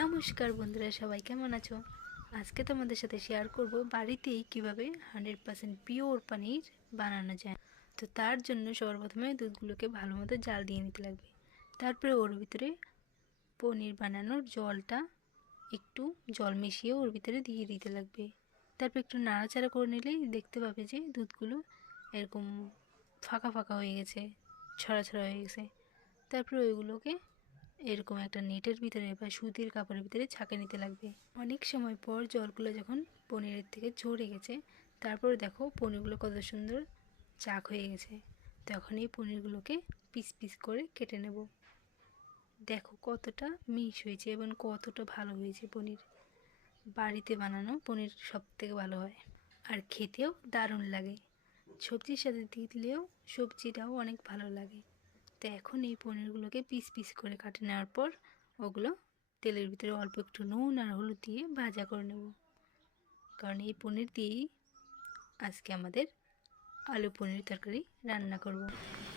নমস্কার বন্ধুরা, সবাই কেমন আছো? আজকে তোমাদের সাথে শেয়ার করব বাড়িতেই কিভাবে 100% পিওর পনির বানানো যায়। তো তার জন্য সবার প্রথমে দুধগুলোকে ভালো মতো জাল দিয়ে নিতে লাগবে। তারপরে ওর ভিতরে পনির বানানোর জলটা একটু জল মিশিয়ে ওর ভিতরে দিয়ে দিতে লাগবে। তারপর একটু নাড়াচাড়া করে নিলেই দেখতে পাবে যে দুধগুলো এরকম ফাঁকা ফাঁকা হয়ে গেছে, ছড়া ছড়া হয়ে গেছে। তারপরে ওইগুলোকে এরকম একটা নেটের ভিতরে বা সুতির কাপড়ের ভিতরে ছাঁকে নিতে লাগবে। অনেক সময় পর জলগুলো যখন পনিরের থেকে ঝরে গেছে, তারপরে দেখো পনিরগুলো কত সুন্দর চাক হয়ে গেছে। তখন এই পনিরগুলোকে পিস পিস করে কেটে নেব। দেখো কতটা মিশ হয়েছে এবং কতটা ভালো হয়েছে পনির। বাড়িতে বানানো পনির সব থেকে ভালো হয় আর খেতেও দারুণ লাগে। সবজির সাথে দিলেও সবজিটাও অনেক ভালো লাগে। তো এখন এই পনিরগুলোকে পিস পিস করে কাটে নেওয়ার পর ওগুলো তেলের ভিতরে অল্প একটু নুন আর হলুদ দিয়ে ভাজা করে নেব। কারণ এই পনির দিয়েই আজকে আমাদের আলু পনির তরকারি রান্না করব।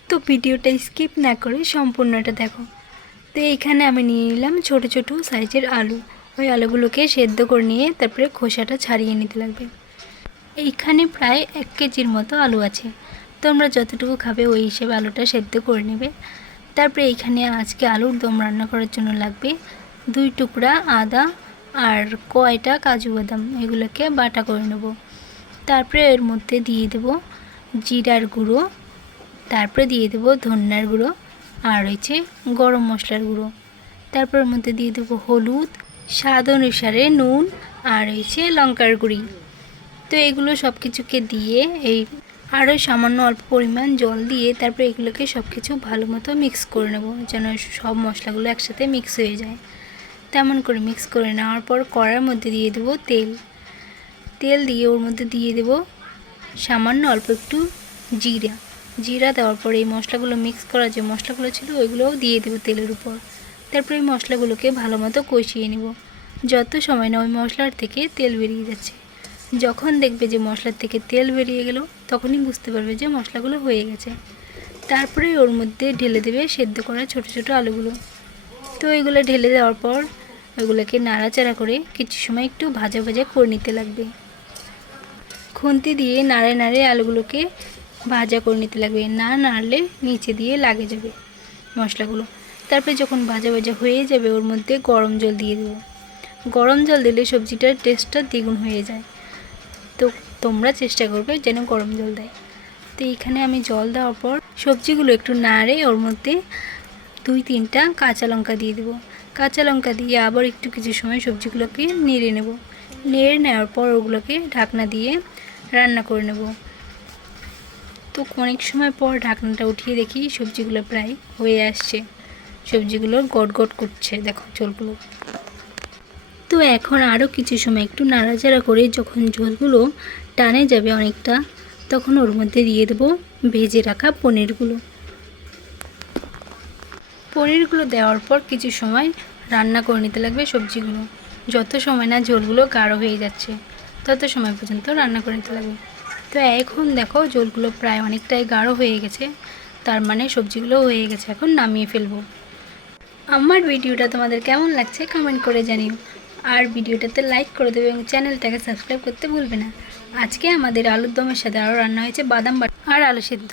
তো ভিডিওটা স্কিপ না করে সম্পূর্ণটা দেখো। তো এইখানে আমি নিয়ে নিলাম ছোট ছোট সাইজের আলু। ওই আলুগুলোকে সেদ্ধ করে নিয়ে তারপরে খোসাটা ছাড়িয়ে নিতে লাগবে। এইখানে প্রায় 1 কেজির মতো আলু আছে। তোমরা যতটুকু খাবে ওই হিসেবে আলুটা সেদ্ধ করে নেবে। তারপরে এইখানে আজকে আলুর দম রান্না করার জন্য লাগবে 2 টুকরা আদা আর কয়টা কাজু বাদাম, এগুলোকে বাটা করে নেব। তারপরে এর মধ্যে দিয়ে দেব জিরার গুঁড়ো, তারপরে দিয়ে দেব ধনিয়ার গুঁড়ো আর হচ্ছে গরম মশলার গুঁড়ো। তারপর এর মধ্যে দিয়ে দেব হলুদ, স্বাদ অনুসারে নুন আর হচ্ছে লঙ্কার গুঁড়ি। তো এগুলো সব কিছুকে দিয়ে আরও সামান্য অল্প পরিমাণ জল দিয়ে তারপরে এগুলোকে সব কিছু ভালো মতো মিক্স করে নেব, যেন সব মশলাগুলো একসাথে মিক্স হয়ে যায়। তেমন করে মিক্স করে নেওয়ার পর কড়ার মধ্যে দিয়ে দেব তেল দিয়ে ওর মধ্যে দিয়ে দেব সামান্য অল্প একটু জিরা দেওয়ার পর এই মশলাগুলো মিক্স করা যে মশলাগুলো ছিল ওইগুলোও দিয়ে দেব তেলের উপর। তারপর এই মশলাগুলোকে ভালো মতো কষিয়ে নেব। যত সময় না ওই মশলার থেকে তেল বেরিয়ে যাচ্ছে, যখন দেখবে যে মশলার থেকে তেল বেরিয়ে গেল তখনই বুঝতে পারবে যে মশলাগুলো হয়ে গেছে। তারপরে ওর মধ্যে ঢেলে দেবে সেদ্ধ করা ছোট ছোট আলুগুলো। তো এগুলো ঢেলে দেওয়ার পর ওগুলোকে নাড়াচাড়া করে কিছু সময় একটু ভাজা ভাজা করে নিতে লাগবে। খুন্তি দিয়ে নাড়ে নাড়ে আলুগুলোকে ভাজা করে নিতে লাগবে, না নাড়লে নিচে দিয়ে লাগে যাবে মশলাগুলো। তারপরে যখন ভাজা ভাজা হয়ে যাবে ওর মধ্যে গরম জল দিয়ে দেবো। গরম জল দিলে সবজিটার টেস্টটা দ্বিগুণ হয়ে যায়। তো তোমরা চেষ্টা করবে যেন গরম জল দেয়। তো এইখানে আমি জল দেওয়ার পর সবজিগুলো একটু নাড়ে ওর মধ্যে 2-3টা কাঁচা লঙ্কা দিয়ে দেবো। কাঁচা লঙ্কা দিয়ে আবার একটু কিছু সময় সবজিগুলোকে নেড়ে নেব। নেড়ে নেওয়ার পর ওগুলোকে ঢাকনা দিয়ে রান্না করে নেব। তো অনেক সময় পর ঢাকনাটা উঠিয়ে দেখি সবজিগুলো প্রায় হয়ে আসছে, সবজিগুলো গট করছে, দেখো ঝোলগুলো। তো এখন আরও কিছু সময় একটু নাড়াচাড়া করে যখন ঝোলগুলো টানে যাবে অনেকটা, তখন ওর মধ্যে দিয়ে দেবো ভেজে রাখা পনিরগুলো দেওয়ার পর কিছু সময় রান্না করে নিতে লাগবে সবজিগুলো। যত সময় না ঝোলগুলো গাঢ় হয়ে যাচ্ছে তত সময় পর্যন্ত রান্না করে নিতে লাগবে। তো এখন দেখো ঝোলগুলো প্রায় অনেকটাই গাঢ় হয়ে গেছে, তার মানে সবজিগুলো হয়ে গেছে। এখন নামিয়ে ফেলবো। আমার ভিডিওটা তোমাদের কেমন লাগছে কমেন্ট করে জানিও, আর ভিডিওটাতে লাইক করে দেবে এবং চ্যানেলটাকে সাবস্ক্রাইব করতে ভুলবে না। আজকে আমাদের আলুর দমের সাথে আরও রান্না হয়েছে বাদাম বাটা আর আলু সেদ্ধ।